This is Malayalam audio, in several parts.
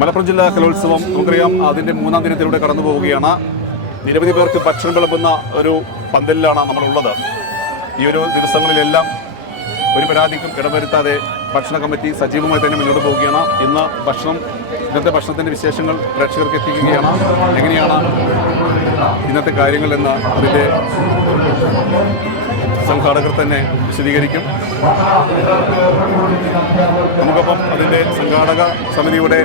മലപ്പുറം ജില്ലാ കലോത്സവം നമുക്കറിയാം അതിന്റെ മൂന്നാം ദിനത്തിലൂടെ കടന്നു പോവുകയാണ്. നിരവധി പേർക്ക് ഭക്ഷണം വിളമ്പുന്ന ഒരു പന്തലിലാണ് നമ്മളുള്ളത്. ഈ ഒരു ദിവസങ്ങളിലെല്ലാം ഒരു പരാതിക്കും ഇടവരുത്താതെ ഭക്ഷണ കമ്മിറ്റി സജീവമായി തന്നെ മുന്നോട്ട് പോവുകയാണ്. ഇന്ന് ഭക്ഷണം ഇന്നത്തെ ഭക്ഷണത്തിന്റെ വിശേഷങ്ങൾ പ്രേക്ഷകർക്ക് എത്തിക്കുകയാണ്. എങ്ങനെയാണ് ഇന്നത്തെ കാര്യങ്ങൾ എന്ന് അതിന്റെ സംഘാടകർ തന്നെ വിശദീകരിക്കും. നമുക്കൊപ്പം അതിന്റെ സംഘാടക സമിതിയുടെ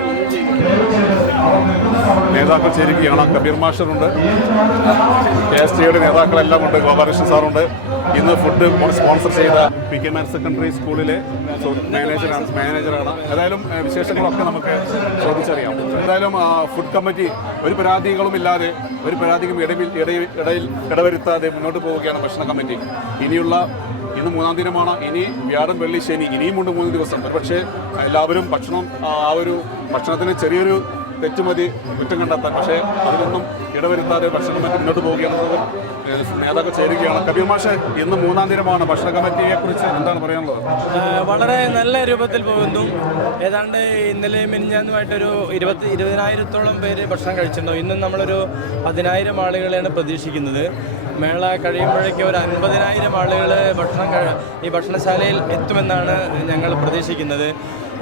നേതാക്കൾ ചേരുകയാണ്. കബീർ മാഷറുണ്ട് കെ എസ് ടിയുടെ നേതാക്കളെല്ലാം ഉണ്ട്. ഗോപാലകൃഷ്ണൻ സാറുണ്ട്. ഇന്ന് ഫുഡ് സ്പോൺസർ ചെയ്ത പി കെ മാൻ സെക്കൻഡറി സ്കൂളിലെ മാനേജറാണ് മാനേജറാണ് ഏതായാലും വിശേഷങ്ങളൊക്കെ നമുക്ക് ചോദിച്ചറിയാം. എന്തായാലും ഫുഡ് കമ്മിറ്റി ഒരു പരാതികളും ഇല്ലാതെ ഒരു പരാതിക്കും ഇടയിൽ ഇടയിൽ ഇടവരുത്താതെ മുന്നോട്ട് പോവുകയാണ് ഭക്ഷണ കമ്മിറ്റി ഇനിയുള്ള ഇന്ന് മൂന്നാം ദിനമാണ്. ഇനി വ്യാഴം വെള്ളി ശനി ഇനിയും ഉണ്ട് മൂന്ന് ദിവസം. ഒരുപക്ഷെ എല്ലാവരും ഭക്ഷണം ആ ഒരു ഭക്ഷണത്തിന് ചെറിയൊരു തെറ്റുമതി കുറ്റം കണ്ടെത്താൻ. പക്ഷേ അതിനൊന്നും ഇടവരുത്താതെ ഭക്ഷണ കമ്മിറ്റി മുന്നോട്ട് പോകുകയാണെന്നത് നേതാക്കൾ ചേരുകയാണ്. കബീർ മാഷ് ഇന്ന് മൂന്നാം ദിനമാണ് ഭക്ഷണ കമ്മിറ്റിയെ കുറിച്ച് എന്താണ് പറയാനുള്ളത്? വളരെ നല്ല രൂപത്തിൽ പോകുന്നു. ഏതാണ്ട് ഇന്നലെ മിനിഞ്ഞാന്നുമായിട്ടൊരു ഇരുപത്തി ഇരുപതിനായിരത്തോളം പേര് ഭക്ഷണം കഴിച്ചിട്ടുണ്ടാവും ഇന്നും നമ്മളൊരു പതിനായിരം ആളുകളെയാണ് പ്രതീക്ഷിക്കുന്നത്. മേള കഴിയുമ്പോഴേക്കും ഒരു അൻപതിനായിരം ആളുകൾ ഭക്ഷണം ഈ ഭക്ഷണശാലയിൽ എത്തുമെന്നാണ് ഞങ്ങൾ പ്രതീക്ഷിക്കുന്നത്.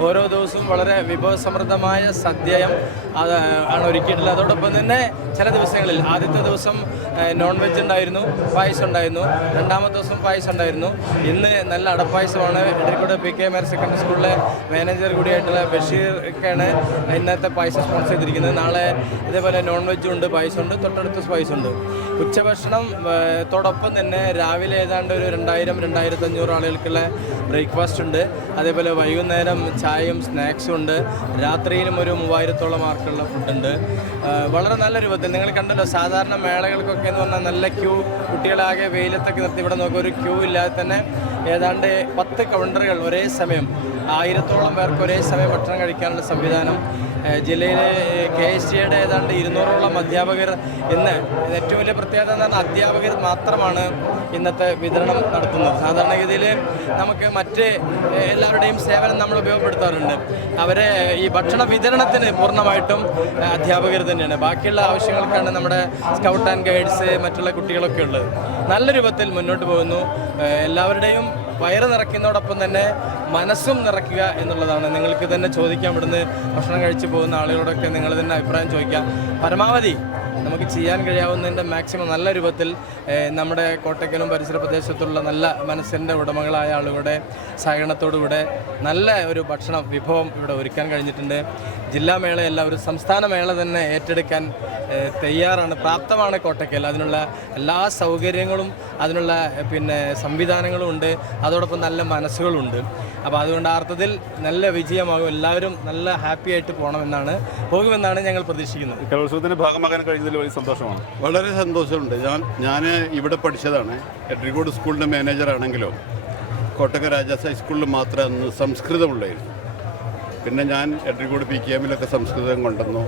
ഓരോ ദിവസവും വളരെ വിഭവസമൃദ്ധമായ സദ്യയം അത് ആണ് ഒരുക്കിയിട്ടുള്ളത്. അതോടൊപ്പം തന്നെ ചില ദിവസങ്ങളിൽ ആദ്യത്തെ ദിവസം നോൺ വെജ് ഉണ്ടായിരുന്നു പായസം ഉണ്ടായിരുന്നു രണ്ടാമത്തെ ദിവസം പായസം ഉണ്ടായിരുന്നു. ഇന്ന് നല്ല അടപ്പായസമാണ്. Edarikode P K M secondary സ്കൂളിലെ മാനേജർ കൂടിയായിട്ടുള്ള ബഷീർക്കാണ് ഇന്നത്തെ പായസം സ്പോൺസർ ചെയ്തിരിക്കുന്നത്. നാളെ ഇതേപോലെ നോൺ വെജും ഉണ്ട് പായസം ഉണ്ട് തൊട്ടടുത്ത് പായസം ഉണ്ട്. ഉച്ചഭക്ഷണം തോടൊപ്പം തന്നെ രാവിലെ ഏതാണ്ട് ഒരു രണ്ടായിരം രണ്ടായിരത്തി അഞ്ഞൂറ് ആളുകൾക്കുള്ള ബ്രേക്ക്ഫാസ്റ്റ് ഉണ്ട്. അതേപോലെ വൈകുന്നേരം ചായയും സ്നാക്സും ഉണ്ട്. രാത്രിയിലും ഒരു മൂവായിരത്തോളം ആർക്കുള്ള ഫുഡുണ്ട് വളരെ നല്ല രൂപത്തിൽ നിങ്ങൾ കണ്ടല്ലോ സാധാരണ മേളകൾക്കൊക്കെ എന്ന് പറഞ്ഞാൽ നല്ല ക്യൂ കുട്ടികളാകെ വെയിലത്തൊക്കെ നിർത്തി ഇവിടെ നോക്കുക ഒരു ക്യൂ ഇല്ലാതെ തന്നെ ഏതാണ്ട് പത്ത് കൗണ്ടറുകൾ ഒരേ സമയം ആയിരത്തോളം പേർക്ക് ഒരേ സമയം ഭക്ഷണം കഴിക്കാനുള്ള സംവിധാനം ജില്ലയിലെ കെ എസ് ടിയുടെ ഏതാണ്ട് ഇരുന്നൂറോളം അധ്യാപകർ ഇന്ന് ഏറ്റവും വലിയ പ്രത്യേകത എന്ന് പറഞ്ഞാൽ അധ്യാപകർ മാത്രമാണ് ഇന്നത്തെ വിതരണം നടത്തുന്നത്. സാധാരണഗതിയിൽ നമുക്ക് മറ്റ് എല്ലാവരുടെയും സേവനം നമ്മൾ ഉപയോഗപ്പെടുത്താറുണ്ട്. അവരെ ഈ ഭക്ഷണ വിതരണത്തിന് പൂർണമായിട്ടും അധ്യാപകർ തന്നെയാണ്. ബാക്കിയുള്ള ആവശ്യങ്ങൾക്കാണ് നമ്മുടെ സ്കൗട്ട് ആൻഡ് ഗൈഡ്സ് മറ്റുള്ള കുട്ടികളൊക്കെ ഉള്ളത്. നല്ല രൂപത്തിൽ മുന്നോട്ട് പോകുന്നു. എല്ലാവരുടെയും വയറ് നിറയ്ക്കുന്നതോടൊപ്പം തന്നെ മനസ്സും നിറയ്ക്കുക എന്നുള്ളതാണ്. നിങ്ങൾക്ക് തന്നെ ചോദിക്കാൻ ഇവിടുന്ന് ഭക്ഷണം കഴിച്ചു പോകുന്ന ആളുകളോടൊക്കെ നിങ്ങൾ തന്നെ അഭിപ്രായം ചോദിക്കാം. പരമാവധി നമുക്ക് ചെയ്യാൻ കഴിയാവുന്നതിന്റെ മാക്സിമം നല്ല രൂപത്തിൽ നമ്മുടെ കോട്ടയ്ക്കലും പരിസര പ്രദേശത്തുള്ള നല്ല മനസ്സിന്റെ ഉടമകളായ ആളുകളുടെ സഹകരണത്തോടുകൂടെ നല്ല ഒരു ഭക്ഷണ വിഭവം ഇവിടെ ഒരുക്കാൻ കഴിഞ്ഞിട്ടുണ്ട്. ജില്ലാ മേളയല്ല ഒരു സംസ്ഥാന മേള തന്നെ ഏറ്റെടുക്കാൻ തയ്യാറാണ് പ്രാപ്തമാണ് കോട്ടയ്ക്കൽ അതിനുള്ള എല്ലാ സൗകര്യങ്ങളും അതിനുള്ള പിന്നെ സംവിധാനങ്ങളും ഉണ്ട്. അതോടൊപ്പം നല്ല മനസ്സുകളുണ്ട്. അപ്പോൾ അതുകൊണ്ട് അർത്ഥത്തിൽ നല്ല വിജയമാകും. എല്ലാവരും നല്ല ഹാപ്പി ആയിട്ട് പോകണമെന്നാണ് പോകുമെന്നാണ് ഞങ്ങൾ പ്രതീക്ഷിക്കുന്നത്. കലോത്സവത്തിന്റെ ഭാഗമാകാൻ കഴിഞ്ഞതിൽ വലിയ സന്തോഷമാണ്. വളരെ സന്തോഷമുണ്ട്. ഞാൻ ഞാൻ ഇവിടെ പഠിച്ചതാണ്. എഡ്രിഗോഡ് സ്കൂളിന്റെ മാനേജറാണെങ്കിലോ കോട്ടക്ക രാജാസ് ഹൈസ്കൂളിൽ മാത്രമേ അന്ന് സംസ്കൃതമുള്ളായിരുന്നു പിന്നെ ഞാൻ എഡ്രിഗോഡ് പി കെ എമ്മിലൊക്കെ സംസ്കൃതം കൊണ്ടുവന്നു.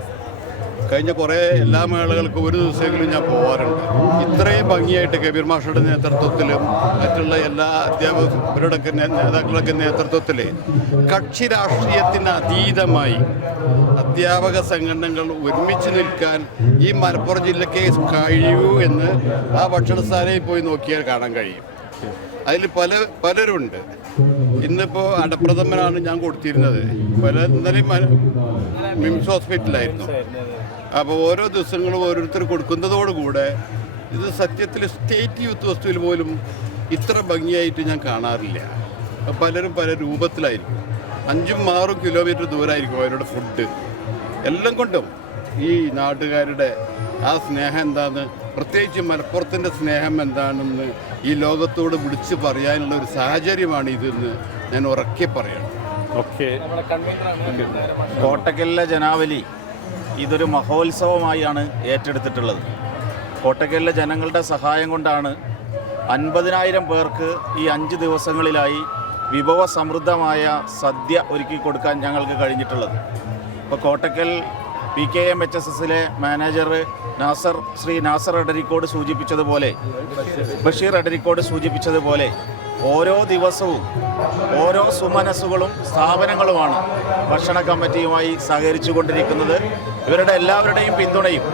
കഴിഞ്ഞ കുറേ എല്ലാ മേളകൾക്കും ഒരു ദിവസമെങ്കിലും ഞാൻ പോകാറുണ്ട് ഇത്രയും ഭംഗിയായിട്ട് കബീർ മാഷയുടെ നേതൃത്വത്തിലും മറ്റുള്ള എല്ലാ അധ്യാപകരുടെ നേതാക്കളൊക്കെ നേതൃത്വത്തിൽ കക്ഷി രാഷ്ട്രീയത്തിന് അതീതമായി അധ്യാപക സംഘടനകൾ ഒരുമിച്ച് നിൽക്കാൻ ഈ മലപ്പുറം ജില്ലയ്ക്ക് കഴിയൂ എന്ന് ആ ഭക്ഷണശാലയിൽ പോയി നോക്കിയാൽ കാണാൻ കഴിയും. അതിൽ പല പലരുണ്ട്. ഇന്നിപ്പോൾ അടപ്രഥമനാണ് ഞാൻ കൊടുത്തിരുന്നത്. പല ഇന്നലെയും മിംസ് ഹോസ്പിറ്റലായിരുന്നു അപ്പോൾ ഓരോ ദിവസങ്ങളും ഓരോരുത്തർ കൊടുക്കുന്നതോടുകൂടെ ഇത് സത്യത്തിൽ സ്റ്റേറ്റ് യൂത്ത് വസ്തുവിൽ പോലും ഇത്ര ഭംഗിയായിട്ട് ഞാൻ കാണാറില്ല. പലരും പല രൂപത്തിലായിരിക്കും. അഞ്ചും ആറും കിലോമീറ്റർ ദൂരമായിരിക്കും അവരുടെ ഫുഡ്. എല്ലാം കൊണ്ടും ഈ നാട്ടുകാരുടെ ആ സ്നേഹം എന്താന്ന് പ്രത്യേകിച്ച് മലപ്പുറത്തിന്റെ സ്നേഹം എന്താണെന്ന് ഈ ലോകത്തോട് വിളിച്ച് പറയാനുള്ള ഒരു സാഹചര്യമാണ് ഇതെന്ന് ഞാൻ ഉറക്കെ പറയണം. ഓക്കെ. നമ്മുടെ കൺവീനറാണ് കോട്ടക്കലിലെ ജനാവലി. ഇതൊരു മഹോത്സവമായാണ് ഏറ്റെടുത്തിട്ടുള്ളത്. കോട്ടക്കലിലെ ജനങ്ങളുടെ സഹായം കൊണ്ടാണ് അൻപതിനായിരം പേർക്ക് ഈ അഞ്ച് ദിവസങ്ങളിലായി വിഭവ സമൃദ്ധമായ സദ്യ ഒരുക്കി കൊടുക്കാൻ ഞങ്ങൾക്ക് കഴിഞ്ഞിട്ടുള്ളത്. ഇപ്പോൾ Kottakkal P K M H S എസിലെ മാനേജർ നാസർ ശ്രീ നാസർ അടരിക്കോട് സൂചിപ്പിച്ചതുപോലെ ബഷീർ അടരിക്കോട് സൂചിപ്പിച്ചതുപോലെ ഓരോ ദിവസവും ഓരോ സുമനസ്സുകളും സ്ഥാപനങ്ങളുമാണ് ഭക്ഷണ കമ്മിറ്റിയുമായി സഹകരിച്ചു കൊണ്ടിരിക്കുന്നത് ഇവരുടെ എല്ലാവരുടെയും പിന്തുണയും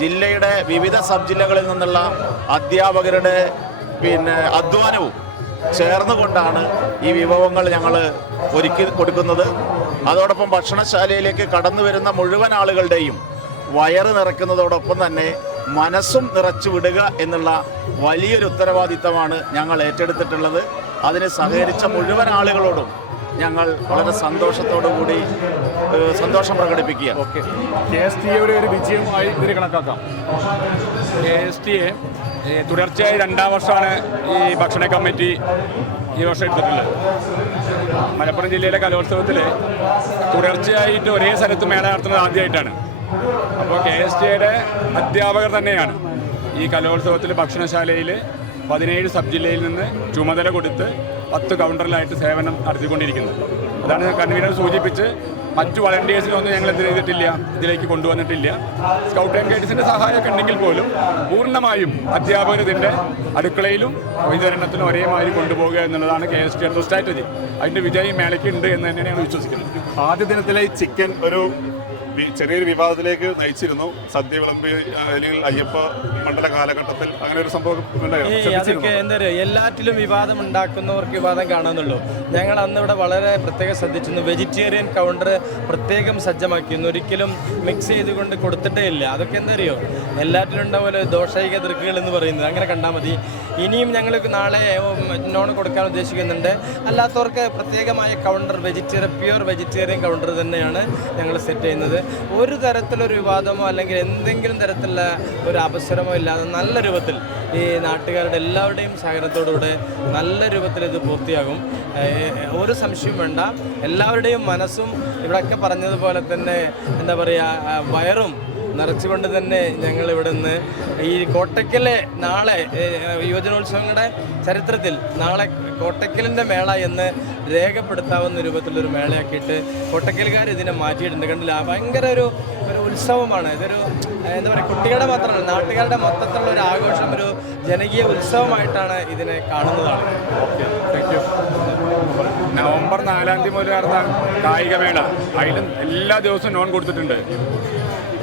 ജില്ലയുടെ വിവിധ സബ് ജില്ലകളിൽ നിന്നുള്ള അധ്യാപകരുടെ പിന്നെ അധ്വാനവും ചേർന്നുകൊണ്ടാണ് ഈ വിഭവങ്ങൾ ഞങ്ങൾ ഒരുക്കി കൊടുക്കുന്നത്. അതോടൊപ്പം ഭക്ഷണശാലയിലേക്ക് കടന്നു വരുന്ന മുഴുവൻ ആളുകളുടെയും വയറ് നിറയ്ക്കുന്നതോടൊപ്പം തന്നെ മനസ്സും നിറച്ചു വിടുക എന്നുള്ള വലിയൊരു ഉത്തരവാദിത്തമാണ് ഞങ്ങൾ ഏറ്റെടുത്തിട്ടുള്ളത്. അതിന് സഹകരിച്ച മുഴുവൻ ആളുകളോടും ഞങ്ങൾ വളരെ സന്തോഷത്തോടു കൂടി സന്തോഷം പ്രകടിപ്പിക്കുക. ഓക്കെ. കെ എസ് ടി എയുടെ ഒരു വിജയമായി ഇതിനെ കണക്കാക്കാം. കെ എസ് ടി എ തുടർച്ചയായി രണ്ടാം വർഷമാണ് ഈ ഭക്ഷണ കമ്മിറ്റി ഈ വർഷം എടുത്തിട്ടുള്ളത്. മലപ്പുറം ജില്ലയിലെ കലോത്സവത്തിൽ തുടർച്ചയായിട്ട് ഒരേ സ്ഥലത്ത് മേള നടത്തുന്നത് ആദ്യമായിട്ടാണ്. അപ്പോൾ കെ എസ് ടിയുടെ അധ്യാപകർ തന്നെയാണ് ഈ കലോത്സവത്തിൽ ഭക്ഷണശാലയിൽ പതിനേഴ് സബ് ജില്ലയിൽ നിന്ന് ചുമതല കൊടുത്ത് പത്ത് കൗണ്ടറിലായിട്ട് സേവനം നടത്തിക്കൊണ്ടിരിക്കുന്നത് അതാണ് കൺവീനർ സൂചിപ്പിച്ച് മറ്റു വളണ്ടിയേഴ്സിനൊന്നും ഞങ്ങൾ എന്ത് ചെയ്തിട്ടില്ല ഇതിലേക്ക് കൊണ്ടുവന്നിട്ടില്ല. സ്കൗട്ട് ആൻഡ് ഗൈഡ്സിന്റെ സഹായമൊക്കെ ഉണ്ടെങ്കിൽ പോലും പൂർണമായും അധ്യാപകർ ഇതിന്റെ അടുക്കളയിലും വിതരണത്തിനും ഒരേമാതിരി കൊണ്ടുപോകുക എന്നുള്ളതാണ് കെ എസ് ടി സ്ട്രാറ്റജി അതിന്റെ വിജയം മേളയ്ക്ക് ഉണ്ട് എന്ന് തന്നെയാണ് വിശ്വസിക്കുന്നത്. ആദ്യ ദിനത്തിലെ ചിക്കൻ ഒരു ചെറിയൊരു വിവാദത്തിലേക്ക് നയിച്ചിരുന്നു. സദ്യ വിളമ്പി അല്ലെങ്കിൽ അയ്യപ്പ മണ്ഡല കാലഘട്ടത്തിൽ അങ്ങനെ ഒരു സംഭവം? അതൊക്കെ എന്താ പറയുക എല്ലാറ്റിലും വിവാദം ഉണ്ടാക്കുന്നവർക്ക് വിവാദം കാണാന്നുള്ളൂ. ഞങ്ങൾ അന്ന് ഇവിടെ വളരെ പ്രത്യേകം ശ്രദ്ധിച്ചിരുന്നു. വെജിറ്റേറിയൻ കൗണ്ടർ പ്രത്യേകം സജ്ജമാക്കിയിരുന്നു. ഒരിക്കലും മിക്സ് ചെയ്തുകൊണ്ട് കൊടുത്തിട്ടേ ഇല്ല. അതൊക്കെ എന്താ അറിയോ? എല്ലാറ്റിലും ഉണ്ടാവുമല്ലോ ദോഷൈക ദൃക്കുകൾ എന്ന് പറയുന്നത്. അങ്ങനെ കണ്ടാൽ മതി. ഇനിയും ഞങ്ങൾ നാളെ നോൺ കൊടുക്കാൻ ഉദ്ദേശിക്കുന്നുണ്ട്. അല്ലാത്തവർക്ക് പ്രത്യേകമായ counter vegetarian pure vegetarian counter തന്നെയാണ് ഞങ്ങൾ സെറ്റ് ചെയ്യുന്നത്. ഒരു തരത്തിലൊരു വിവാദമോ അല്ലെങ്കിൽ എന്തെങ്കിലും തരത്തിലുള്ള ഒരു അവസരമോ ഇല്ലാതെ നല്ല രൂപത്തിൽ ഈ നാട്ടുകാരുടെ എല്ലാവരുടെയും സഹകരണത്തോടുകൂടെ നല്ല രൂപത്തിൽ ഇത് പൂർത്തിയാകും. ഒരു സംശയവും വേണ്ട. എല്ലാവരുടെയും മനസ്സും ഇവിടെയൊക്കെ പറഞ്ഞതുപോലെ തന്നെ എന്താ പറയുക വയറും നിറച്ചുകൊണ്ട് തന്നെ ഞങ്ങൾ ഇവിടെ നിന്ന് ഈ കോട്ടക്കലെ നാളെ യുവജനോത്സവങ്ങളുടെ ചരിത്രത്തിൽ നാളെ കോട്ടക്കലിന്റെ മേള എന്ന് രേഖപ്പെടുത്താവുന്ന രൂപത്തിലൊരു മേളയാക്കിയിട്ട് കൊട്ടക്കൽക്കാർ ഇതിനെ മാറ്റിയിട്ടുണ്ട്. കണ്ടില്ല? ഭയങ്കര ഒരു ഒരു ഉത്സവമാണ്. ഇതൊരു എന്താ പറയുക കുട്ടികളുടെ മാത്രമല്ല നാട്ടുകാരുടെ മൊത്തത്തിലുള്ള ഒരു ആഘോഷം ഒരു ജനകീയ ഉത്സവമായിട്ടാണ് ഇതിനെ കാണുന്നതാണ്. താങ്ക് യു നവംബർ നാലാം തീയതി മുതൽ നടന്ന കായികമേള അതിലും എല്ലാ ദിവസവും നോൺ കൊടുത്തിട്ടുണ്ട്.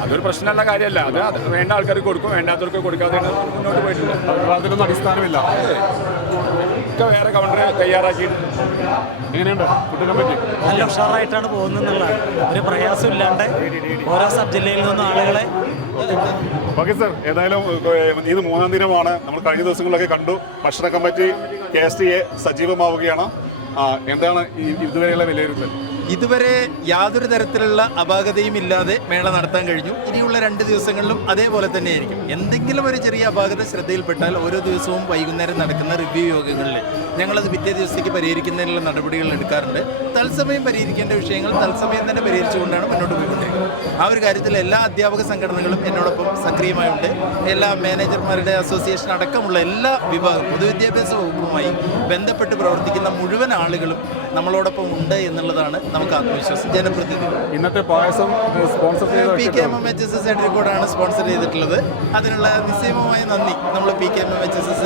അതൊരു പ്രശ്നമുള്ള കാര്യമല്ല. അത് അത് വേണ്ട ആൾക്കാർക്ക് കൊടുക്കും വേണ്ടാത്തവർക്ക് കൊടുക്കാതെ മുന്നോട്ട് പോയിട്ടുണ്ട് അതിലൊന്നും അടിസ്ഥാനമില്ല. ഒക്കെ വേറെ കൗണ്ടർ തയ്യാറാക്കിയിട്ടുണ്ട്. എങ്ങനെയുണ്ട്? നല്ല ഉഷാറായിട്ടാണ് പോകുന്നതെന്നുള്ളതാണ് ഒരു പ്രയാസം ഇല്ലാണ്ട് ഓരോ സബ് ജില്ലയിൽ നിന്നും ആളുകളെ ഓക്കെ സർ ഏതായാലും ഇത് മൂന്നാം ദിനമാണ്. നമ്മൾ കഴിഞ്ഞ ദിവസങ്ങളിലൊക്കെ കണ്ടു. ഭക്ഷണ committee K S T A സജീവമാവുകയാണ്. എന്താണ് ഈ ഇതുവരെയുള്ള വിലയിരുത്തൽ? ഇതുവരെ യാതൊരു തരത്തിലുള്ള അപാകതയും ഇല്ലാതെ മേള നടത്താൻ കഴിഞ്ഞു. ഇനിയുള്ള രണ്ട് ദിവസങ്ങളിലും അതേപോലെ തന്നെയായിരിക്കും. എന്തെങ്കിലും ഒരു ചെറിയ അപാകത ശ്രദ്ധയിൽപ്പെട്ടാൽ ഓരോ ദിവസവും വൈകുന്നേരം നടക്കുന്ന റിവ്യൂ യോഗങ്ങളിൽ ഞങ്ങളത് പിറ്റേ ദിവസത്തേക്ക് പരിഹരിക്കുന്നതിനുള്ള നടപടികൾ എടുക്കാറുണ്ട്. തത്സമയം പരിഹരിക്കേണ്ട വിഷയങ്ങൾ തത്സമയം തന്നെ പരിഹരിച്ചുകൊണ്ടാണ് മുന്നോട്ട് പോയിക്കൊണ്ടിരിക്കുന്നത്. ആ ഒരു കാര്യത്തിൽ എല്ലാ അധ്യാപക സംഘടനകളും എന്നോടൊപ്പം സക്രിയമായുണ്ട്. എല്ലാ മാനേജർമാരുടെ അസോസിയേഷൻ അടക്കമുള്ള എല്ലാ വിഭാഗം പൊതുവിദ്യാഭ്യാസ വകുപ്പുമായി ബന്ധപ്പെട്ട് പ്രവർത്തിക്കുന്ന മുഴുവൻ ആളുകളും നമ്മളോടൊപ്പം ഉണ്ട് എന്നുള്ളതാണ് നമുക്ക് ആത്മവിശ്വാസം. ജനപ്രതിനിധി. ഇന്നത്തെ പായസം sponsor sponsor P K M ചെയ്ത എം എച്ച് എസ് എസ് എഡ്രിക്കോടാണ് സ്പോൺസർ ചെയ്തിട്ടുള്ളത്. അതിനുള്ള നിസ്സീമമായ നന്ദി നമ്മൾ P K M M H S S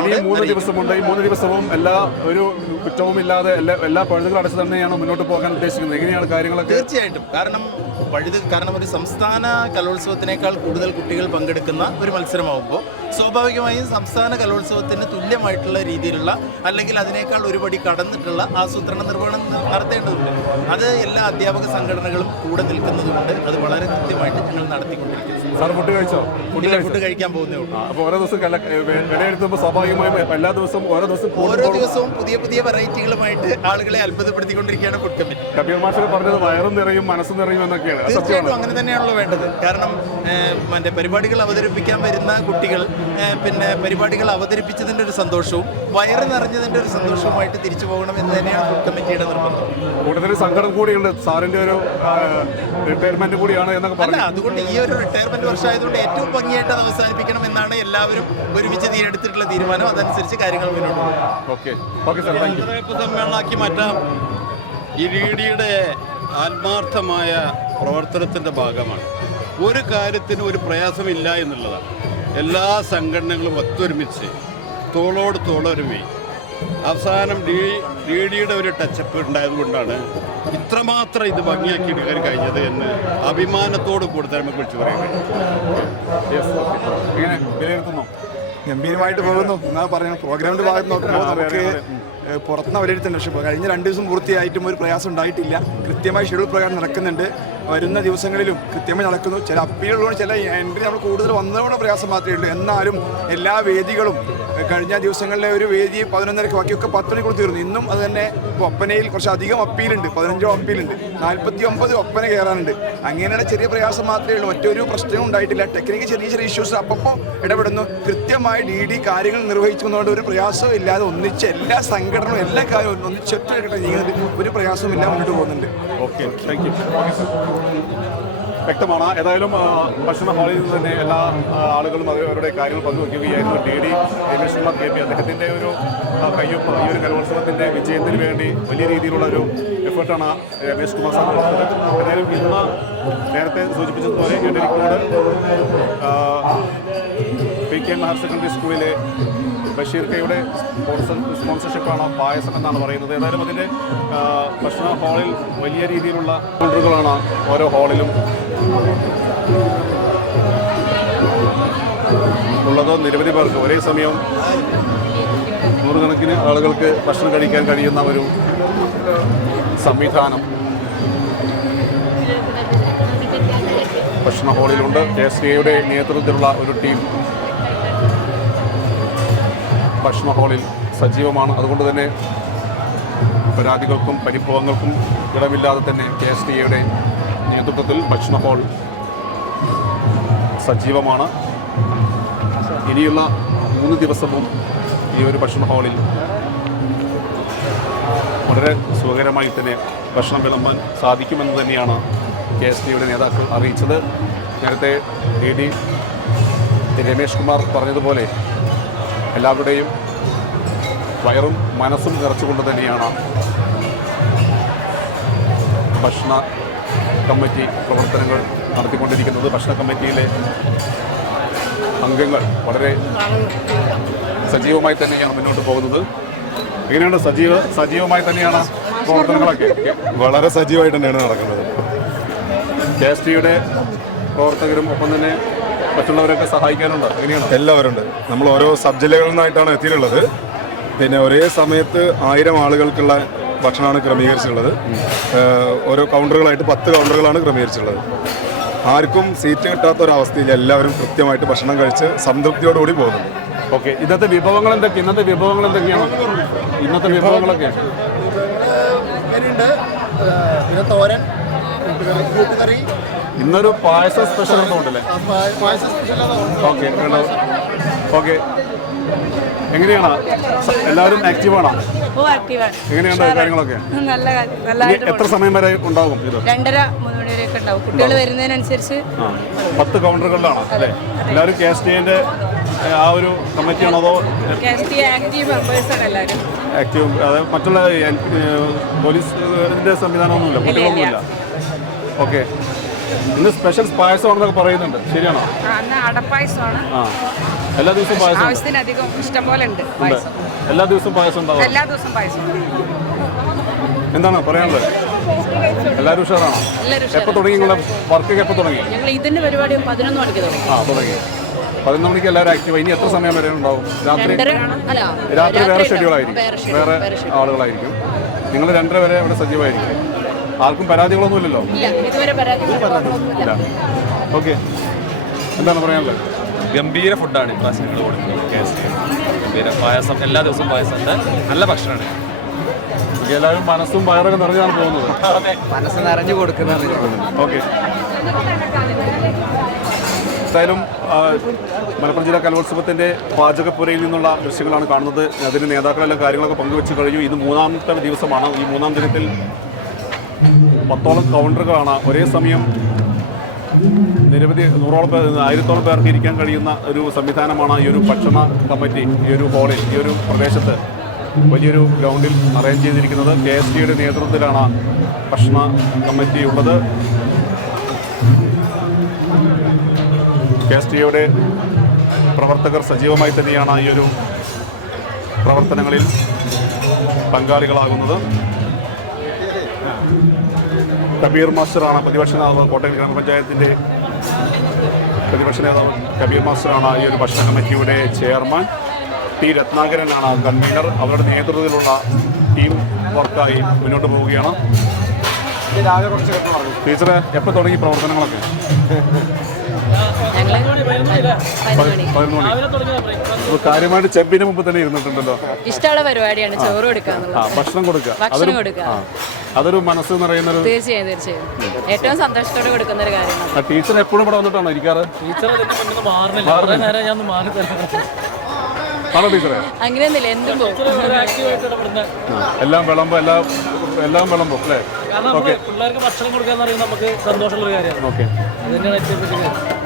ഇനി മൂന്ന് ദിവസമുണ്ട്. ഈ മൂന്ന് ദിവസവും എല്ലാ ഒരു കുറ്റവും ഇല്ലാതെ എല്ലാ എല്ലാ പഴുതുകളും അടച്ചു തന്നെയാണ് മുന്നോട്ട് പോകാൻ ഉദ്ദേശിക്കുന്നത്. എങ്ങനെയാണ് കാര്യങ്ങളൊക്കെ? തീർച്ചയായിട്ടും. കാരണം പഴുത് കാരണം ഒരു സംസ്ഥാന കലോത്സവത്തിനേക്കാൾ കൂടുതൽ കുട്ടികൾ പങ്കെടുക്കുന്ന ഒരു മത്സരമാകുമ്പോൾ സ്വാഭാവികമായും സംസ്ഥാന കലോത്സവത്തിന് തുല്യമായിട്ടുള്ള രീതിയിലുള്ള അല്ലെങ്കിൽ അതിനേക്കാൾ ഒരുപടി കടന്നിട്ടുള്ള ആസൂത്രണ നിർവഹണം നടത്തേണ്ടതുണ്ട്. അത് എല്ലാ അധ്യാപക സംഘടനകളും കൂടെ നിൽക്കുന്നതുകൊണ്ട് അത് വളരെ കൃത്യമായിട്ട് ഞങ്ങൾ നടത്തിക്കൊണ്ടിരിക്കുന്നു. സാർ ഫുഡ് കഴിച്ചോ? ഫുഡ് ഫുഡ് കഴിക്കാൻ പോകുന്നേ ഉള്ളൂ. അപ്പോൾ ഓരോ ദിവസം വിലയിരുത്തുമ്പോൾ സ്വാഭാവികമായും എല്ലാ ദിവസവും ഓരോ ദിവസം ഓരോ ദിവസവും പുതിയ പുതിയ വെറൈറ്റികളുമായിട്ട് ആളുകളെ അത്ഭുതപ്പെടുത്തിക്കൊണ്ടിരിക്കുകയാണ് ഫുഡ് കമ്മിറ്റി കബീർ മാസ്റ്റർ പറഞ്ഞത് വയറും നിറയും മനസ്സും നിറയും എന്നൊക്കെയാണ്. തീർച്ചയായിട്ടും അങ്ങനെ തന്നെയാണല്ലോ വേണ്ടത്. കാരണം മറ്റേ പരിപാടികൾ അവതരിപ്പിക്കാൻ വരുന്ന കുട്ടികൾ പിന്നെ പരിപാടികൾ അവതരിപ്പിച്ചതിന്റെ ഒരു സന്തോഷവും വയറ് നിറഞ്ഞതിന്റെ ഒരു സന്തോഷവുമായിട്ട് തിരിച്ചു പോകണം എന്ന് തന്നെയാണ് ഫുഡ് കമ്മിറ്റിയുടെ നിർബന്ധം. കൂടുതൽ സങ്കടം കൂടിയുണ്ട്. സാറിന്റെ ഒരു റിട്ടയർമെന്റ് കൂടിയാണ് എന്നൊക്കെ അല്ല പറഞ്ഞു. അതുകൊണ്ട് ഈ ഒരു റിട്ടയർമെന്റ് വർഷമായതുകൊണ്ട് ഏറ്റവും ഭംഗിയായിട്ട് അത് അവസാനിപ്പിക്കണം എന്നാണ് എല്ലാവരും ഒരുമിച്ച് തീരെടുത്തിട്ടുള്ള തീരുമാനം. അതനുസരിച്ച് കാര്യങ്ങൾ മുന്നോട്ട് പോകും. ഓക്കെ ഓക്കെ സാർ സമ്മേളനമാക്കി മാറ്റാം. ഈ ഡിയുടെ ആത്മാർത്ഥമായ പ്രവർത്തനത്തിന്റെ ഭാഗമാണ്. ഒരു കാര്യത്തിനും ഒരു പ്രയാസമില്ല എന്നുള്ളതാണ്. എല്ലാ സംഘടനകളും ഒത്തൊരുമിച്ച് തോളോട് തോളൊരുമി അവസാനം ഡി ഡി ഡിയുടെ ഒരു ടച്ചപ്പ് ഉണ്ടായതുകൊണ്ടാണ് ഇത്രമാത്രം ഇത് ഭംഗിയാക്കി എടുക്കാൻ കഴിഞ്ഞത് എന്ന് അഭിമാനത്തോട് കൂടുതൽ നമുക്ക് വിളിച്ചു പറയാൻ കഴിയും. ഗംഭീരമായിട്ട് പോകുന്നു. എന്നാ പറയുന്നത് പ്രോഗ്രാമിന്റെ ഭാഗത്ത് നോക്കുമ്പോൾ നമുക്ക് പുറത്തുനിന്ന് വിലയിരുത്തുന്നുണ്ട് പക്ഷേ കഴിഞ്ഞ രണ്ട് ദിവസം പൂർത്തിയായിട്ടും ഒരു പ്രയാസം ഉണ്ടായിട്ടില്ല. കൃത്യമായി ഷെഡ്യൂൾ പ്രകാരം നടക്കുന്നുണ്ട്. വരുന്ന ദിവസങ്ങളിലും കൃത്യമായി നടക്കുന്നു. ചില അപ്പീലുകളും ചില എൻട്രി നമ്മൾ കൂടുതൽ വന്നതുകൊണ്ട് പ്രയാസം മാത്രമേ ഉള്ളൂ. എന്നാലും എല്ലാ വേദികളും കഴിഞ്ഞ ദിവസങ്ങളിലെ ഒരു വേദി പതിനൊന്നരക്ക് ബാക്കിയൊക്കെ പത്ത് മണിക്കൂർ തീർന്നു. ഇന്നും അത് തന്നെ ഇപ്പോൾ ഒപ്പനയിൽ കുറച്ച് അധികം അപ്പീലുണ്ട് പതിനഞ്ചോ അപ്പീലുണ്ട് നാൽപ്പത്തി ഒമ്പത് ഒപ്പന കയറാനുണ്ട്. അങ്ങനെയുള്ള ചെറിയ പ്രയാസം മാത്രമേ ഉള്ളൂ. മറ്റൊരു പ്രശ്നവും ഉണ്ടായിട്ടില്ല. ടെക്നിക്ക് ചെറിയ ചെറിയ ഇഷ്യൂസ് അപ്പോൾ ഇടപെടുന്നു. കൃത്യമായി ഡി ഡി കാര്യങ്ങൾ നിർവഹിച്ചുകൊണ്ട് ഒരു പ്രയാസവും ഇല്ലാതെ ഒന്നിച്ച് എല്ലാ സംഘടനകളും എല്ലാ കാര്യവും ഒന്നിച്ചൊറ്റ ഒരു പ്രയാസവും ഇല്ല മുന്നോട്ട് പോകുന്നുണ്ട്. ഓക്കെ താങ്ക് യു വ്യക്തമാണ്. ഏതായാലും ഭക്ഷണ ഹാളിൽ നിന്ന് തന്നെ എല്ലാ ആളുകളും അവരുടെ കാര്യങ്ങൾ പങ്കുവയ്ക്കുകയായിരുന്നു D D Ramesh Kumar K P അദ്ദേഹത്തിന്റെ ഒരു കയ്യൊപ്പ് ഈ ഒരു കലോത്സവത്തിന്റെ വിജയത്തിന് വേണ്ടി വലിയ രീതിയിലുള്ള ഒരു എഫേർട്ടാണ് രമേശ് കുമാർ സാർ നടത്തുന്നത്. ഏതായാലും ഇന്ന് നേരത്തെ സൂചിപ്പിച്ചതുപോലെ Edarikode P K M higher secondary സ്കൂളിലെ ബഷീർ കയുടെ സ്പോൺസർ സ്പോൺസർഷിപ്പാണ് പായസം എന്നാണ് പറയുന്നത്. ഏതായാലും അതിന്റെ ഭക്ഷണ ഹാളിൽ വലിയ രീതിയിലുള്ള കൗണ്ടറുകളാണ് ഓരോ ഹാളിലും ഉള്ളത് നിരവധി പേർക്ക് ഒരേ സമയം നൂറുകണക്കിന് ആളുകൾക്ക് ഭക്ഷണം കഴിക്കാൻ കഴിയുന്ന ഒരു സംവിധാനം. ഭക്ഷണ ഹോളിലുണ്ട്. കെ എസ് ഡിയുടെ നേതൃത്വത്തിലുള്ള ഒരു ടീം ഭക്ഷണ ഹോളിൽ സജീവമാണ്. അതുകൊണ്ട് തന്നെ പരാതികൾക്കും പരിഭവങ്ങൾക്കും ഇടമില്ലാതെ തന്നെ കെ എസ് ടി എയുടെ നേതൃത്വത്തിൽ ഭക്ഷണ ഹാൾ സജീവമാണ്. ഇനിയുള്ള മൂന്ന് ദിവസവും ഈ ഒരു ഭക്ഷണ ഹാളിൽ വളരെ സുഖകരമായി തന്നെ ഭക്ഷണം വിളമ്പാൻ സാധിക്കുമെന്ന് തന്നെയാണ് കെ എസ് ഡിയുടെ നേതാക്കൾ അറിയിച്ചത്. നേരത്തെ എ ഡി രമേഷ് കുമാർ പറഞ്ഞതുപോലെ എല്ലാവരുടെയും വയറും മനസ്സും നിറച്ചുകൊണ്ട് തന്നെയാണ് ഭക്ഷണ കമ്മിറ്റി പ്രവർത്തനങ്ങൾ നടത്തിക്കൊണ്ടിരിക്കുന്നത്. ഭക്ഷണ കമ്മിറ്റിയിലെ അംഗങ്ങൾ വളരെ സജീവമായി തന്നെയാണ് മുന്നോട്ട് പോകുന്നത്. എങ്ങനെയാണ് സജീവ സജീവമായി തന്നെയാണ് പ്രവർത്തനങ്ങളൊക്കെ? വളരെ സജീവമായിട്ട് തന്നെയാണ് നടക്കുന്നത്. കെ എസ് ടിയുടെ പ്രവർത്തകരും ഒപ്പം തന്നെ മറ്റുള്ളവരൊക്കെ സഹായിക്കാനുണ്ട്. എങ്ങനെയാണ്? എല്ലാവരുണ്ട്. നമ്മൾ ഓരോ സബ് ജില്ലകളിൽ നിന്നായിട്ടാണ് എത്തിയിട്ടുള്ളത്. പിന്നെ ഒരേ സമയത്ത് ആയിരം ആളുകൾക്കുള്ള ഭക്ഷണമാണ് ക്രമീകരിച്ചിട്ടുള്ളത്. ഓരോ കൗണ്ടറുകളായിട്ട് പത്ത് കൗണ്ടറുകളാണ് ക്രമീകരിച്ചിട്ടുള്ളത്. ആർക്കും സീറ്റ് കിട്ടാത്ത ഒരവസ്ഥയിൽ എല്ലാവരും കൃത്യമായിട്ട് ഭക്ഷണം കഴിച്ച് സംതൃപ്തിയോടുകൂടി പോകുന്നുണ്ട് ഓക്കെ. ഇന്നത്തെ വിഭവങ്ങൾ എന്തൊക്കെ? ഇന്നത്തെ വിഭവങ്ങൾ എന്തൊക്കെയാണ്? ഇന്നത്തെ വിഭവങ്ങളൊക്കെ? പിന്നെ തോരൻ കൂട്ടുകറി കൂട്ടുകറി ഇന്നൊരു പായസ സ്പെഷ്യൽ ഉണ്ടല്ലേ? പാ- പായസ സ്പെഷ്യൽ ഓക്കെ. ഓക്കെ. എങ്ങനെയാണ്? എല്ലാവരും ആക്റ്റീവാണോ ഓ ആക്റ്റീവാണ് എങ്ങനെയുണ്ട് കാര്യങ്ങളൊക്കെ? നല്ല കാര്യം നല്ലതായിട്ട് എത്ര സമയം വരെ ഉണ്ടാകും ഇത്? രണ്ടര മൂന്ന് മണി വരെയൊക്കെ ഉണ്ടാവും. കുട്ടികൾ വരുന്നതിനനുസരിച്ച് പത്ത് കൗണ്ടറുകളിലാണ് അല്ലേ? എല്ലാവരും കെ എസ് ടിന്റെ ആ ഒരു കമ്മിറ്റിയാണോ അതോ ആക്റ്റീവ് അതായത് മറ്റുള്ള പോലീസിന്റെ സംവിധാനമൊന്നുമില്ല കുട്ടികളൊന്നുമില്ല. ഓക്കെ. ഇന്ന് സ്പെഷ്യൽ പായസമാണെന്നൊക്കെ പറയുന്നുണ്ട്. ശരിയാണോ? അടപ്പായസമാണ്. ആ. എല്ലാ ദിവസവും പായസം. ആവശ്യത്തിനധികം ഇഷ്ടം പോലെ ഉണ്ട് പായസം. എല്ലാ ദിവസവും പായസം ഉണ്ടാവും. എല്ലാ ദിവസവും പായസം. എന്താണ് പറയാനുള്ളത്? എല്ലാവരും ഉഷാറാണോ? എപ്പോൾ തുടങ്ങി നിങ്ങളുടെ വർക്കൊക്കെ എപ്പോൾ തുടങ്ങി? ഞങ്ങൾ ഇതിന്റെ പരിപാടി പതിനൊന്ന് മണിക്ക് തുടങ്ങി. ആ തുടങ്ങി. പതിനൊന്ന് മണിക്ക് എല്ലാവരും ആക്റ്റീവ് ഇനി എത്ര സമയം വരെ ഉണ്ടാവും? രാത്രി? രാത്രി വേറെ ഷെഡ്യൂളായിരിക്കും വേറെ ആളുകളായിരിക്കും. നിങ്ങൾ രണ്ടര വരെ ഇവിടെ സജീവമായിരിക്കും. ആർക്കും പരാതികളൊന്നുമില്ലല്ലോ? ഇല്ല. ഓക്കെ. എന്താണ് പറയാനുള്ളത്? ഗംഭീര ഫുഡാണ് ഇപ്രാവശ്യം ഞങ്ങൾ കൊടുക്കുന്നത്. കെ എസ് ഗംഭീര. പായസം എല്ലാ ദിവസവും പായസം ഉണ്ട് നല്ല ഭക്ഷണമാണ്. എല്ലാവരും മനസ്സും വയറൊക്കെ നിറഞ്ഞാണ് പോകുന്നത്. മനസ്സ് നിറഞ്ഞു കൊടുക്കുന്നത് ഓക്കെ എന്തായാലും മലപ്പുറം ജില്ലാ കലോത്സവത്തിന്റെ പാചകപ്പുരയിൽ നിന്നുള്ള ദൃശ്യങ്ങളാണ് കാണുന്നത്. അതിന് നേതാക്കളെല്ലാം കാര്യങ്ങളൊക്കെ പങ്കുവെച്ച് കഴിഞ്ഞു. ഇത് മൂന്നാമത്തെ ദിവസമാണ്. ഈ മൂന്നാം ദിനത്തിൽ പത്തോളം കൗണ്ടറുകളാണ് ഒരേ സമയം നിരവധി നൂറോളം പേർ ആയിരത്തോളം പേർക്ക് ഇരിക്കാൻ കഴിയുന്ന ഒരു സംവിധാനമാണ് ഈ ഒരു ഭക്ഷണ കമ്മിറ്റി ഈ ഒരു ഹാളിൽ ഈ ഒരു പ്രദേശത്ത് വലിയൊരു ഗ്രൗണ്ടിൽ അറേഞ്ച് ചെയ്തിരിക്കുന്നത്. കെ എസ് ടിയുടെ നേതൃത്വത്തിലാണ് ഭക്ഷണ കമ്മിറ്റി ഉള്ളത്. കെ എസ് ടിയുടെ പ്രവർത്തകർ സജീവമായി തന്നെയാണ് ഈ ഒരു പ്രവർത്തനങ്ങളിൽ പങ്കാളികളാകുന്നത്. കബീർ മാസ്റ്ററാണ് പ്രതിപക്ഷ നേതാവ് കോട്ടയം ഗ്രാമപഞ്ചായത്തിന്റെ പ്രതിപക്ഷ നേതാവ് കബീർ മാസ്റ്ററാണ് ഈ ഒരു ഭക്ഷണ കമ്മിറ്റിയുടെ ചെയർമാൻ. T രത്നാകരനാണ് convener. അവരുടെ നേതൃത്വത്തിലുള്ള ടീം വർക്കായി മുന്നോട്ട് പോവുകയാണ്. ടീച്ചറെ എപ്പോൾ തുടങ്ങി പ്രവർത്തനങ്ങളൊക്കെ? കാര്യമായിട്ട് ചെമ്പിന് മുമ്പ് തന്നെ ഇരുന്നിട്ടുണ്ടല്ലോ. ഇഷ്ടമുള്ള പരിപാടിയാണ് ചോറ് കൊടുക്കുക. ഭക്ഷണം കൊടുക്കുക. അതൊരു മനസ്സ് നിറയുന്നൊരു തീർച്ചയായും തീർച്ചയായും. ഏറ്റവും സന്തോഷത്തോടെ കൊടുക്കുന്ന ഒരു കാര്യമാണ്. ആ ടീച്ചർ എപ്പോഴും ഇവിടെ വന്നിട്ടാണോ ഇരിക്കാറ്? ടീച്ചർ അതിന്റെ മുന്നിൽ മാറുന്നില്ല. കുറേ നേരം ഞാൻ ഒന്ന് മാറി തരാം. ആണോ ടീച്ചറെ? അങ്ങനെയൊന്നുമില്ല എന്തും പോകും ഒരു ആക്റ്റീവായിട്ട് ഇടപെടുന്ന എല്ലാം വിളമ്പോ എല്ലാം എല്ലാം വിളമ്പോ അല്ലേ? കാരണം നമ്മൾ പിള്ളേർക്ക് ഭക്ഷണം കൊടുക്കാന്ന് പറയുന്നത് നമുക്ക് സന്തോഷമുള്ള കാര്യമാണ്. ഓക്കെ അത് തന്നെയാണ് ഏറ്റവും വലിയ കാര്യം.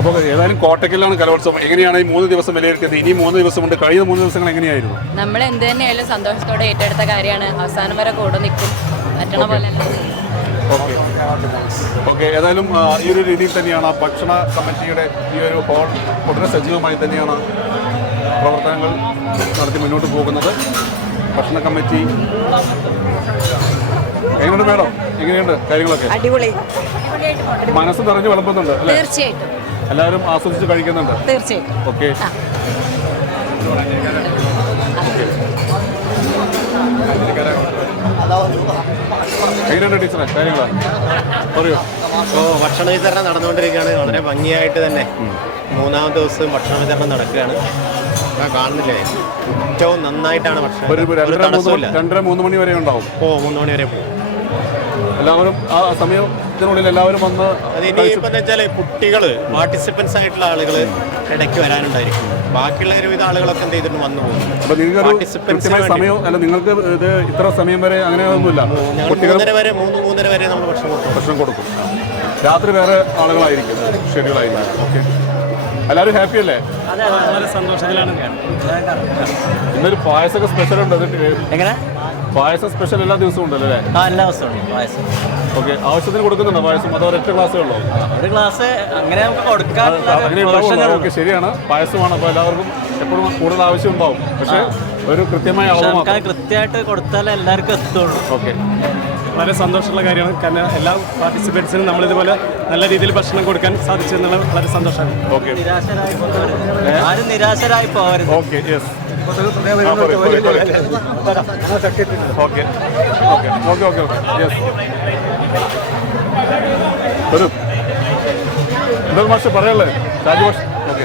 അപ്പോൾ ഏതായാലും കോട്ടക്കലാണ് കലോത്സവം. എങ്ങനെയാണ് ഈ മൂന്ന് ദിവസം വിലയിരുത്തിയത്? ഇനി മൂന്ന് ദിവസമുണ്ട്. കഴിഞ്ഞ മൂന്ന് ദിവസങ്ങൾ എങ്ങനെയായിരുന്നു? നമ്മൾ എന്ത് തന്നെയായാലും സന്തോഷത്തോടെ ഏറ്റെടുത്ത കാര്യമാണ്. അവസാനം വരെ കൂടെ നിൽക്കും. പറ്റണ പോലെ. ഓക്കെ. ഓക്കെ. ഏതായാലും ഈ ഒരു രീതിയിൽ തന്നെയാണ് ആ ഭക്ഷണ കമ്മിറ്റിയുടെ ഈ ഒരു ഹോൾ വളരെ സജീവമായി തന്നെയാണ് പ്രവർത്തനങ്ങൾ നടത്തി മുന്നോട്ട് പോകുന്നത്. ഭക്ഷണ കമ്മിറ്റി. എങ്ങനെയുണ്ട് മേഡം? എങ്ങനെയുണ്ട് കാര്യങ്ങളൊക്കെ? അടിപൊളി. മനസ്സ് നിറഞ്ഞു വിളമ്പുന്നുണ്ട് അല്ലേ? തീർച്ചയായിട്ടും. എല്ലാവരും ആസ്വദിച്ച് കഴിക്കുന്നുണ്ട്. തീർച്ചയായിട്ടും. ഓക്കെ. എങ്ങനെയുണ്ട് ടീച്ചറെ? കാര്യങ്ങൾ പറയൂ. അപ്പോൾ ഭക്ഷണ വിതരണം നടന്നുകൊണ്ടിരിക്കുകയാണ്. വളരെ ഭംഗിയായിട്ട് തന്നെ മൂന്നാമത്തെ ദിവസം ഭക്ഷണ വിതരണം നടക്കുകയാണ്. കാണുന്നില്ലേ? ഏറ്റവും നന്നായിട്ടാണ് ഭക്ഷണം. രണ്ടര മൂന്ന് മണി- വരെ ഉണ്ടാവും. ഓ മൂന്ന് മണി വരെ പോകും. എല്ലാവരും ആ സമയത്തിനുള്ളിൽ എല്ലാവരും വന്ന് വെച്ചാൽ കുട്ടികൾ പാർട്ടിസിപ്പൻസ് ആയിട്ടുള്ള ആളുകൾ ഇടയ്ക്ക് വരാനുണ്ടായിരിക്കും. ബാക്കിയുള്ള ഒരുവിധ ആളുകളൊക്കെ എന്ത് ചെയ്തിട്ട് വന്നു പോകും. സമയം അല്ല നിങ്ങൾക്ക് ഇത് ഇത്ര സമയം വരെ അങ്ങനെ ഒന്നുമില്ല മൂന്നര വരെ മൂന്ന് മൂന്നര വരെ നമ്മൾ ഭക്ഷണം കൊടുക്കും. ഭക്ഷണം കൊടുക്കും. രാത്രി വേറെ ആളുകളായിരിക്കും. ഷെഡ്യൂൾ ആയിരിക്കും ഓക്കെ. എല്ലാവരും ഹാപ്പി അല്ലേ? വളരെ സന്തോഷത്തിലാണ് ഞാൻ. ഇന്നൊരു പായസൊക്കെ സ്പെഷ്യൽ ഉണ്ട് എങ്ങനെ? പായസം സ്പെഷ്യൽ എല്ലാ ദിവസവും ഉണ്ടല്ലോ അല്ലേ? ആ എല്ലാ ദിവസവും ഉണ്ട് പായസം. ഓക്കെ ആവശ്യത്തിന് കൊടുക്കുന്നുണ്ടോ പായസം? അതോ ഒരൊറ്റ ക്ലാസ്സേ ഉള്ളൂ? ഒരു ഗ്ലാസ് അങ്ങനെ നമുക്ക് കൊടുക്കാൻ ഓക്കെ ശരിയാണ്. പായസമാണ്. അപ്പോൾ എല്ലാവർക്കും എപ്പോഴും കൂടുതൽ ആവശ്യം ഉണ്ടാവും. പക്ഷേ ഒരു കൃത്യമായ കൃത്യമായിട്ട് കൊടുത്താലേ എല്ലാവർക്കും എത്തുള്ളൂ. ഓക്കെ വളരെ സന്തോഷമുള്ള കാര്യമാണ്. കാരണം എല്ലാ പാർട്ടിസിപ്പൻസിനും നമ്മളിതുപോലെ നല്ല രീതിയിൽ ഭക്ഷണം കൊടുക്കാൻ സാധിച്ചു എന്നുള്ളത് വളരെ സന്തോഷമാണ്. ഓക്കെ നിരാശരായി പോകരുത് ആരും നിരാശരായി പോകരുത്. Okay yes okay. Okay okay okay. Okay yes വരും എന്താ പറയല്ലേ ഷാജി മാഷ് ഓക്കെ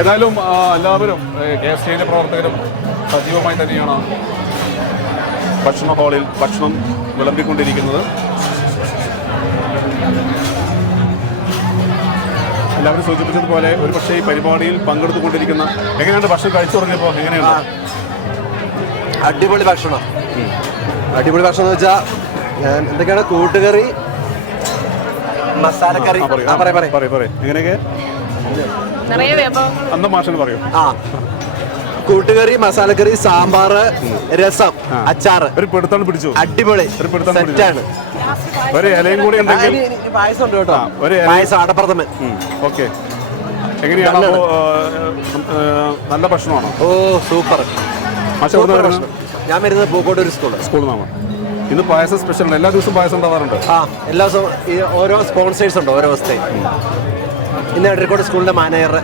ഏതായാലും എല്ലാവരും കെ എസ് ടിയിലെ പ്രവർത്തകരും സജീവമായി തന്നെയാണ് ഭക്ഷണ ഹാളിൽ ഭക്ഷണം വിളമ്പിക്കൊണ്ടിരിക്കുന്നത് എല്ലാവരും സൂചിപ്പിച്ചതുപോലെ ഒരു പക്ഷേ ഈ പരിപാടിയിൽ പങ്കെടുത്തുകൊണ്ടിരിക്കുന്ന എങ്ങനെയാണ് ഭക്ഷണം കഴിച്ചു തുടങ്ങിയപ്പോൾ എങ്ങനെയാണ് അടിപൊളി ഭക്ഷണം. അടിപൊളി ഭക്ഷണം എന്ന് വെച്ചാൽ ഞാൻ എന്തൊക്കെയാണ്? കൂട്ടുകറി മസാലക്കറി പറയൂ. പറയൂ പറയൂ. പറയൂ എങ്ങനെയൊക്കെ? അന്ന് മാഷൻ പറയൂ. ആ കൂട്ടുകറി മസാലക്കറി സാമ്പാർ രസം അച്ചാർ ഒരു പെടുത്താണ് പിടിച്ചു. അടിപൊളി. ഒരു പിടുത്തം. സെറ്റാണ് ഒരു ഇലയും കൂടി ഉണ്ടെങ്കിൽ പായസം ഉണ്ട് കേട്ടോ. ഒരു പായസം അടപ്രഥമൻ. ഓക്കെ. എങ്ങനെയാണ് നല്ല ഭക്ഷണമാണോ? ഓ സൂപ്പർ. ഞാൻ വരുന്നത് പൂക്കോട്ടൂർ സ്കൂൾ സ്കൂളിൽ നിന്നാണ്. ഇന്ന് പായസം സ്പെഷ്യൽ എല്ലാ ദിവസവും പായസം ഉണ്ടാവാറുണ്ട്? ആ എല്ലാ ദിവസവും ഓരോ സ്പോൺസേഴ്സ് ഉണ്ട് ഓരോ അവസ്ഥയും ഇന്ന് അടരിക്കോട് സ്കൂളിന്റെ മാനേജർ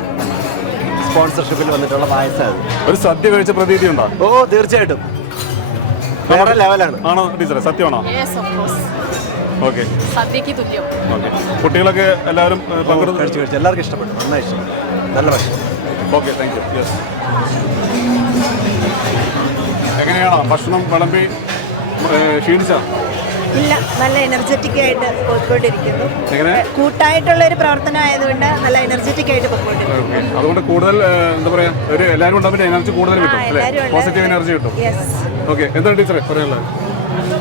സ്പോൺസർഷിപ്പിൽ വന്നിട്ടുള്ള പായസമാണ് ഒരു സദ്യ കഴിച്ച പ്രതീതി ഉണ്ടോ? ഓ തീർച്ചയായിട്ടും. വേറെ ലെവലാണ്. ആണോ ടീച്ചറെ? സത്യമാണോ? യെസ് ഓഫ് കോഴ്സ് ഓക്കെ സദ്യക്ക് തുല്യം. ഓക്കെ കുട്ടികളൊക്കെ എല്ലാവരും പങ്കെടുത്ത് കഴിച്ചു കഴിച്ചു. എല്ലാവർക്കും ഇഷ്ടപ്പെട്ടു. നന്നായി ഇഷ്ടപ്പെട്ടു. നല്ല ഭക്ഷണം. ഓക്കെ താങ്ക് യു യെസ് എങ്ങനെയാണോ ഭക്ഷണം വിളമ്പി ക്ഷീണിച്ച ഇല്ല നല്ല എനർജറ്റിക് ആയിട്ട് പോയിക്കൊണ്ടിരിക്കുന്നു. കൂട്ടായിട്ടുള്ള ഒരു പ്രവർത്തനം ആയതുകൊണ്ട് നല്ല എനർജറ്റിക് ആയിട്ട് പോയിക്കൊണ്ടിരിക്കുന്നു. അതുകൊണ്ട് കൂടുതൽ എന്താ പറയാ ഒരു എല്ലാവരും ഉണ്ടാകുമ്പോൾ എനർജി കൂടുതൽ കിട്ടും അല്ലേ? പോസിറ്റീവ് എനർജി കിട്ടും. യെസ് ഓക്കെ എന്താണ് ടീച്ചറെ? പറയാനുള്ളത്.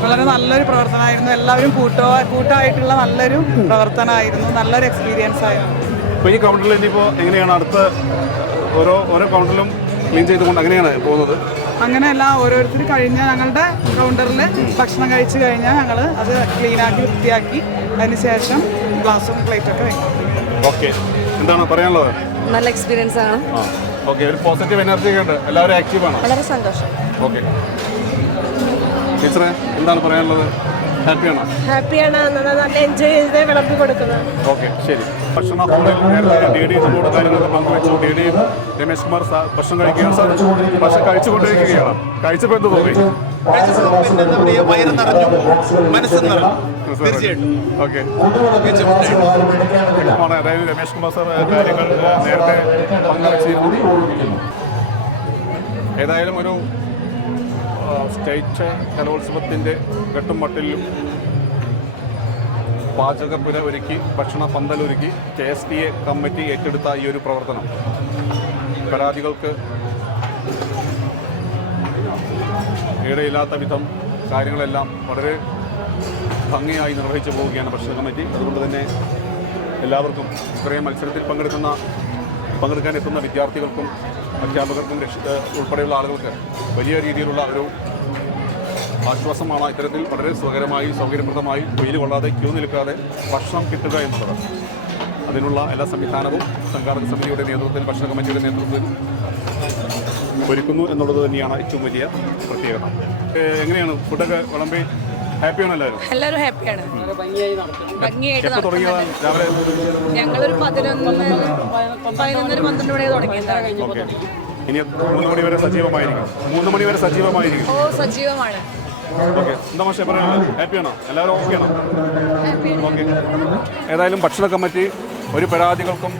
വളരെ നല്ലൊരു പ്രവർത്തനമായിരുന്നു. എല്ലാവരും കൂട്ടോ കൂട്ടായിട്ടുള്ള നല്ലൊരു പ്രവർത്തനമായിരുന്നു. നല്ലൊരു എക്സ്പീരിയൻസ് ആയിരുന്നു. ഇപ്പോൾ ഈ കൗണ്ടറിൽ ഇനിയിപ്പോൾ എങ്ങനെയാണ് അടുത്ത ഓരോ ഓരോ കൗണ്ടറിലും ക്ലീൻ ചെയ്തുകൊണ്ട് അങ്ങനെയാണ് പോകുന്നത്? അങ്ങനെയല്ല ഓരോരുത്തർ കഴിഞ്ഞ ഞങ്ങളുടെ കൗണ്ടറിൽ ഭക്ഷണം കഴിച്ചു കഴിഞ്ഞാൽ ഞങ്ങൾ അത് ക്ലീനാക്കി വൃത്തിയാക്കി. അതിന് ശേഷം ഗ്ലാസും പ്ലേറ്റൊക്കെ വയ്ക്കും ഓക്കെ എന്താണ് പറയാനുള്ളത്? നല്ല എക്സ്പീരിയൻസ് ആണ്. ഓക്കെ ഒരു പോസിറ്റീവ് എനർജി ഉണ്ട്. എല്ലാവരും ആക്റ്റീവാണ് വളരെ സന്തോഷം. ഓക്കെ ടീച്ചറെ എന്താണ് പറയാനുള്ളത്? ഹാപ്പിയാണോ ഹാപ്പിയാണ് നല്ല എൻജോയ് ചെയ്ത് വിളമ്പി കൊടുക്കുന്നത് ഓക്കെ ശരി. ഭക്ഷണ ഹോളിൽ നേരത്തെ ഡി ഡി നമ്മളോട് കാര്യങ്ങളൊക്കെ പങ്കുവെച്ചു. ഡി ഡി രമേശ് കുമാർ ഭക്ഷണം കഴിക്കുകയാണ് സാർ ഭക്ഷണം കഴിച്ചുകൊണ്ടിരിക്കുകയാണ്. കഴിച്ചപ്പോൾ എന്ത് തോന്നി? വയറ് നിറഞ്ഞു മനസ്സ് നിറഞ്ഞു തീർച്ചയായിട്ടും ഓക്കെ. അതായത് രമേശ് കുമാർ സാർ കാര്യങ്ങൾ നേരത്തെ പങ്കുവച്ചിരുന്നു. ഏതായാലും ഒരു സ്റ്റേറ്റ് കലോത്സവത്തിന്റെ ഘട്ടും മട്ടിലും പാചകപ്പുര ഒരുക്കി ഭക്ഷണ പന്തലൊരുക്കി K S T A committee ഏറ്റെടുത്ത ഈ ഒരു പ്രവർത്തനം. പരാതികൾക്ക് ഇടയില്ലാത്ത വിധം കാര്യങ്ങളെല്ലാം വളരെ ഭംഗിയായി നിർവഹിച്ചു പോവുകയാണ് ഭക്ഷണ കമ്മിറ്റി. അതുകൊണ്ട് തന്നെ എല്ലാവർക്കും ഇത്രയും മത്സരത്തിൽ പങ്കെടുക്കുന്ന പങ്കെടുക്കാൻ എത്തുന്ന വിദ്യാർത്ഥികൾക്കും അധ്യാപകർക്കും ഉൾപ്പെടെയുള്ള ആളുകൾക്ക് വലിയ രീതിയിലുള്ള ഒരു ആശ്വാസമാണ് ഇത്തരത്തിൽ വളരെ സുഖകരമായി സൗകര്യപ്രദമായി വെയിൽ കൊള്ളാതെ ക്യൂ നിൽക്കാതെ ഭക്ഷണം കിട്ടുക എന്നുള്ളത്. അതിനുള്ള എല്ലാ സംവിധാനവും സംഘാടക സമിതിയുടെ നേതൃത്വത്തിൽ ഭക്ഷണ കമ്മിറ്റിയുടെ നേതൃത്വത്തിൽ ഒരുക്കുന്നു എന്നുള്ളത് തന്നെയാണ് ഏറ്റവും വലിയ പ്രത്യേകത. എങ്ങനെയാണ്? ഫുഡൊക്കെ വിളമ്പി ഹാപ്പിയാണ് എല്ലാവരും? എല്ലാവരും ഹാപ്പിയാണ്. ഭംഗിയായിട്ട് എപ്പോൾ തുടങ്ങിയതാണ് രാവിലെ? ഞങ്ങളൊരു പതിനൊന്ന് പതിനൊന്നര പന്ത്രണ്ട് മണി തുടങ്ങിയതാണ് ഇനി മൂന്ന് മണി വരെ സജീവമായിരിക്കും. മൂന്ന് മണി വരെ സജീവമായിരിക്കും. ഓ സജീവമാണ്. ഓക്കെ. എന്താ പക്ഷേ പറയുന്നത് ഹാപ്പിയാണോ എല്ലാവരും ഓക്കെയാണോ ഓക്കെ ഏതായാലും ഭക്ഷണ കമ്മിറ്റി ഒരു പരാതികൾക്കും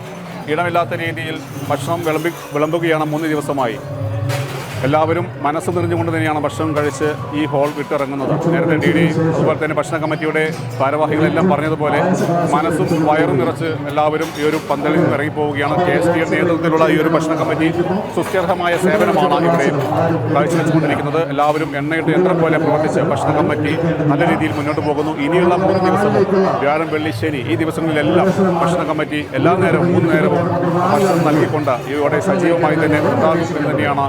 ഇടമില്ലാത്ത രീതിയിൽ ഭക്ഷണം വിളമ്പി വിളമ്പുകയാണ് മൂന്ന് ദിവസമായി. എല്ലാവരും മനസ്സ് നിറഞ്ഞുകൊണ്ട് തന്നെയാണ് ഭക്ഷണം കഴിച്ച് ഈ ഹോൾ വിട്ടിറങ്ങുന്നത്. നേരത്തെ ഡി ഡി അതുപോലെ തന്നെ ഭക്ഷണ കമ്മിറ്റിയുടെ ഭാരവാഹികളെല്ലാം പറഞ്ഞതുപോലെ മനസ്സും വയറും നിറച്ച് എല്ലാവരും ഈ ഒരു പന്തലിൽ നിന്ന് ഇറങ്ങിപ്പോവുകയാണ്. കെ എസ് ഡിയുടെ നേതൃത്വത്തിലുള്ള ഈ ഒരു ഭക്ഷണ കമ്മിറ്റി സുസ്ഥിരമായ സേവനമാണ് ഇവിടെ കാഴ്ചവെച്ചുകൊണ്ടിരിക്കുന്നത്. എല്ലാവരും എണ്ണയിട്ട് യന്ത്രം പോലെ പ്രവർത്തിച്ച് ഭക്ഷണ കമ്മിറ്റി നല്ല രീതിയിൽ മുന്നോട്ട് പോകുന്നു. ഇനിയുള്ള മൂന്ന് ദിവസവും വ്യാഴം വെള്ളി ശനി ഈ ദിവസങ്ങളിലെല്ലാം ഭക്ഷണ കമ്മിറ്റി എല്ലാ നേരവും മൂന്ന് നേരവും ഭക്ഷണം നൽകിക്കൊണ്ട് ഇവിടെ സജീവമായി തന്നെ ഉണ്ടാകും എന്ന് തന്നെയാണ്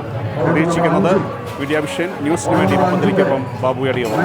പ്രതീക്ഷിക്കുന്നത് മീഡിയ വിഷൻ ന്യൂസിന് വേണ്ടി പന്തലിക്കൊപ്പം ബാബു അടിയവർ.